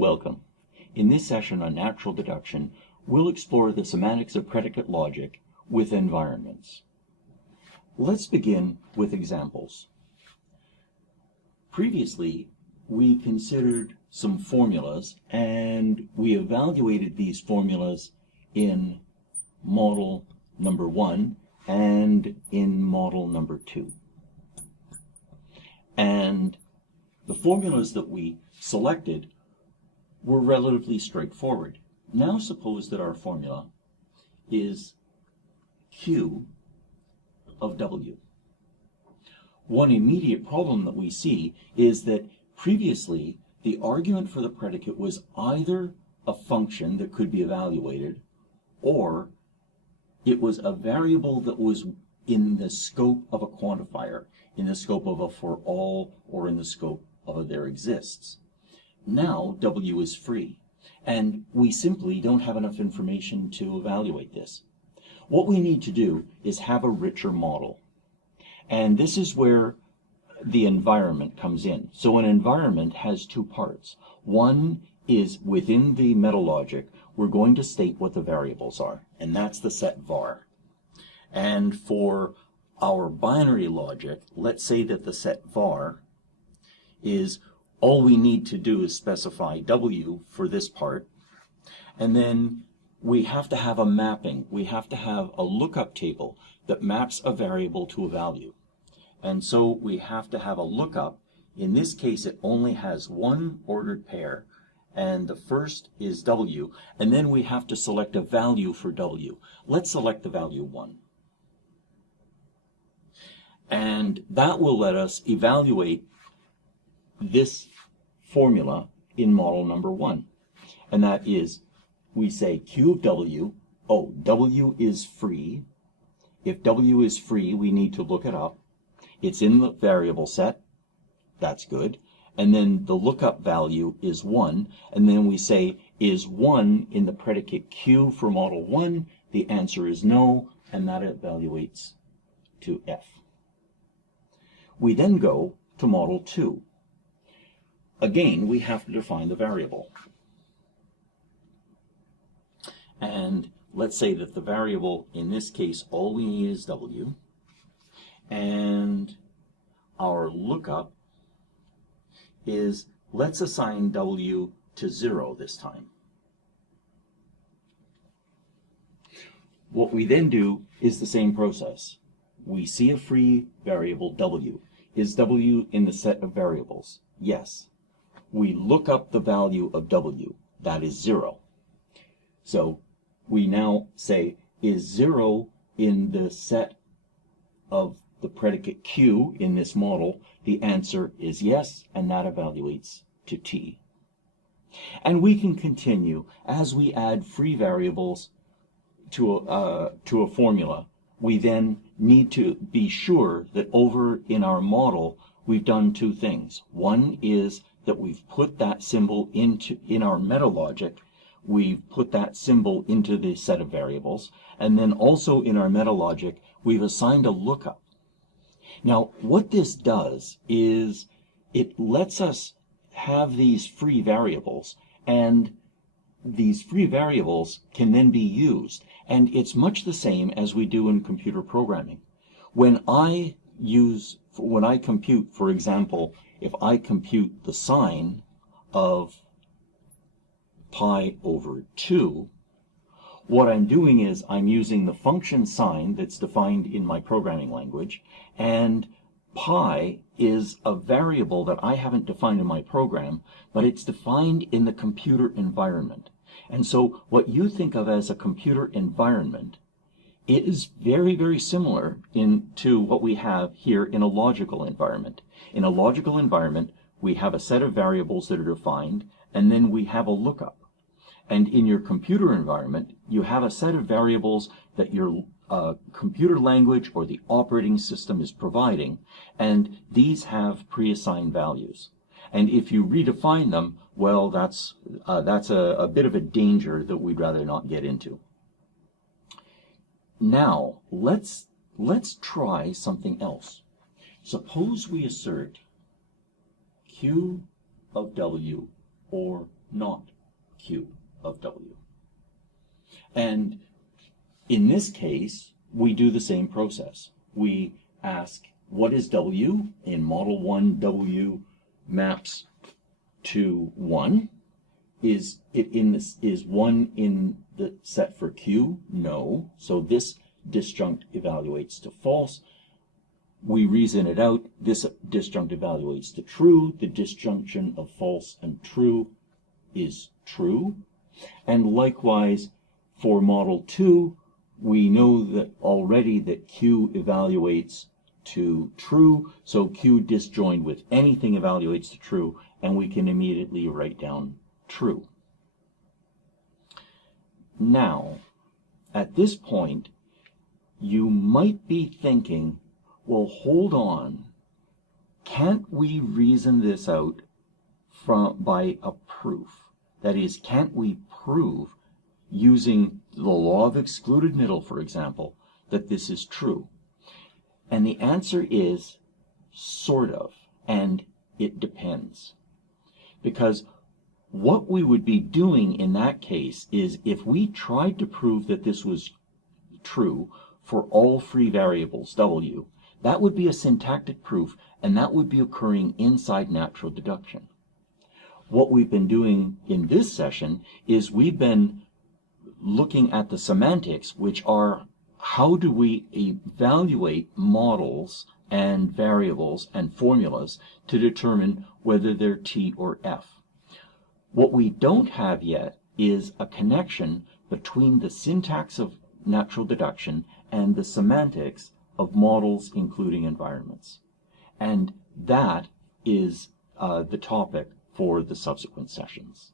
Welcome. In this session on natural deduction, we'll explore the semantics of predicate logic with environments. Let's begin with examples. Previously, we considered some formulas and we evaluated these formulas in model number 1 and in model number 2. And the formulas that we selected were relatively straightforward. Now suppose that our formula is Q of W. One immediate problem that we see is that previously the argument for the predicate was either a function that could be evaluated or it was a variable that was in the scope of a quantifier, in the scope of a for all, or in the scope of a there exists. Now W is free, and we simply don't have enough information to evaluate this. What we need to do is have a richer model. And this is where the environment comes in. So an environment has two parts. One is within the meta logic, we're going to state what the variables are, and that's the set var. And for our binary logic, let's say that the set var is all we need to do is specify W for this part, and then we have to have a mapping. We have to have a lookup table that maps a variable to a value. And so we have to have a lookup. In this case, it only has one ordered pair, and the first is W, and then we have to select a value for W. Let's select the value 1. And that will let us evaluate this formula in model number 1. And that is, we say Q of W, W is free. If W is free, we need to look it up. It's in the variable set. That's good. And then the lookup value is 1. And then we say, is 1 in the predicate Q for model 1? The answer is no, and that evaluates to F. We then go to model 2. Again, we have to define the variable. And let's say that the variable, in this case, all we need is W. And our lookup is, let's assign W to 0 this time. What we then do is the same process. We see a free variable W. Is W in the set of variables? Yes. We look up the value of W. That is 0. So we now say, is 0 in the set of the predicate Q in this model? The answer is yes, and that evaluates to T. And we can continue as we add free variables to a formula. We then need to be sure that over in our model we've done two things. One is that we've put that symbol in our meta logic. We've put that symbol into the set of variables, and then also in our meta logic we've assigned a lookup. Now what this does is it lets us have these free variables, and these free variables can then be used, and it's much the same as we do in computer programming. When I compute, for example, if I compute the sine of pi over 2, what I'm doing is I'm using the function sine that's defined in my programming language, and pi is a variable that I haven't defined in my program, but it's defined in the computer environment. And so what you think of as a computer environment, it is very, very similar to what we have here in a logical environment. In a logical environment, we have a set of variables that are defined, and then we have a lookup. And in your computer environment, you have a set of variables that your computer language or the operating system is providing, and these have pre-assigned values. And if you redefine them, well, that's a bit of a danger that we'd rather not get into. Now, let's try something else. Suppose we assert Q of W, or not Q of W. And in this case, we do the same process. We ask, what is W? In model 1, W maps to 1. Is 1 in the set for Q? No. So this disjunct evaluates to false. We reason it out. This disjunct evaluates to true. The disjunction of false and true is true. And likewise, for model 2, we know that already that Q evaluates to true, so Q disjoined with anything evaluates to true, and we can immediately write down true. Now, at this point, you might be thinking, well, hold on, can't we reason this out by a proof? That is, can't we prove, using the law of excluded middle, for example, that this is true? And the answer is sort of, and it depends. Because what we would be doing in that case is, if we tried to prove that this was true for all free variables W, that would be a syntactic proof, and that would be occurring inside natural deduction. What we've been doing in this session is we've been looking at the semantics, which are how do we evaluate models and variables and formulas to determine whether they're T or F. What we don't have yet is a connection between the syntax of natural deduction and the semantics of models including environments. And that is the topic for the subsequent sessions.